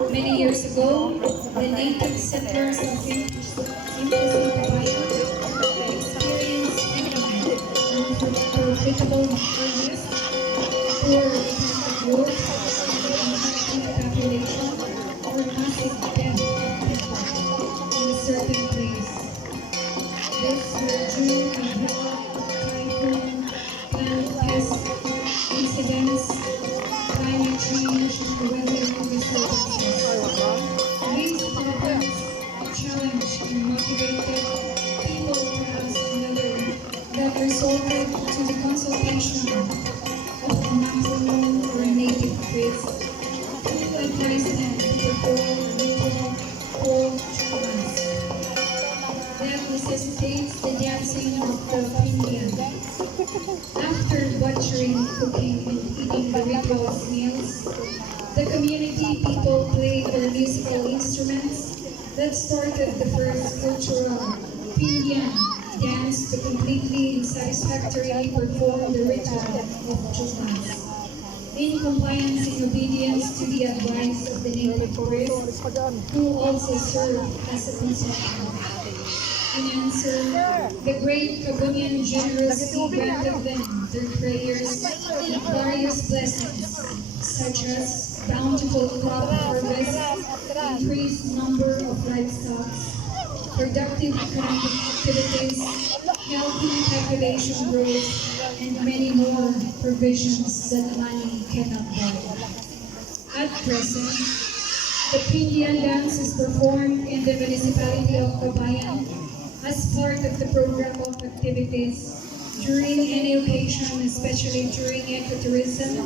Many years ago, the native settlers of Imposi Papaya experienced unprofitable harvest, poor economic growth, and active population, or massive death of people in a certain place. This were due to drought, typhoon, plant pest incidents, climate change, and weather disturbances. These problems challenged and motivated people to ask another that resulted to the consultation of a maximum or a native priest who advised them to perform ritual called chamas that necessitates the dancing of the Indian. After butchering, cooking, and eating the rituals meals, the community people played their musical instruments that started the first cultural Indian dance to completely and satisfactorily perform the ritual of Chumas. In compliance and obedience to the advice of the native priest, who also served as a consultant. In answer, the great Kabunian generously granted them their prayers with various blessings, such as bountiful crop harvest, increased number of livestock, productive economic activities, healthy population growth, and many more provisions that money cannot buy. At present, the Pindian dance is performed in the municipality of Kabayan as part of the program of activities during any occasion, especially during ecotourism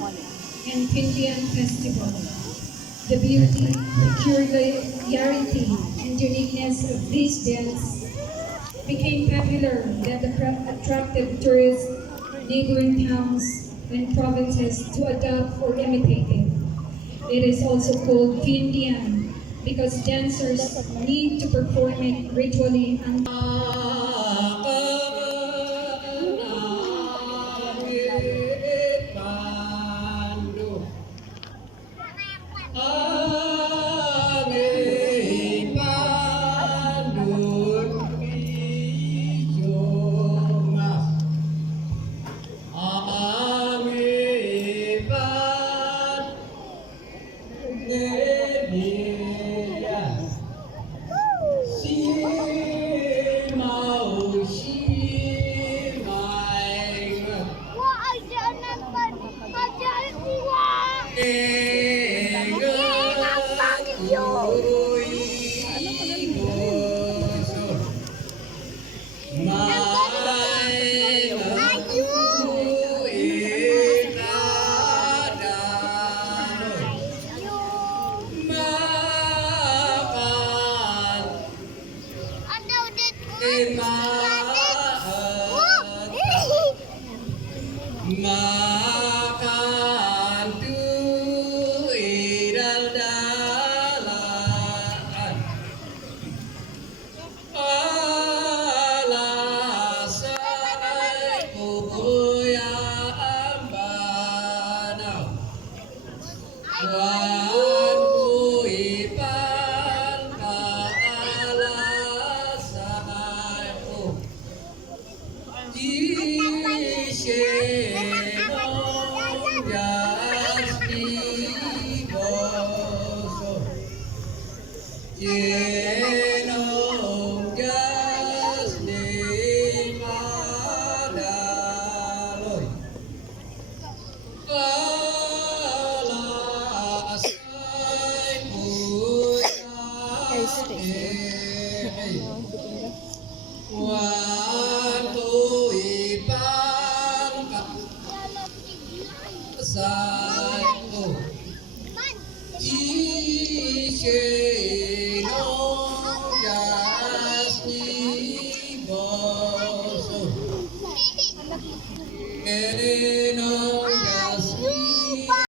and Pindian festival. The beauty, peculiarity, and uniqueness of these dance became popular that attracted tourists, neighboring towns, and provinces to adopt or imitate it. It is also called Pindian because dancers need to perform it ritually and makan tuh dalan alasai kuya ambana wan kuipan ka alasai Yeah.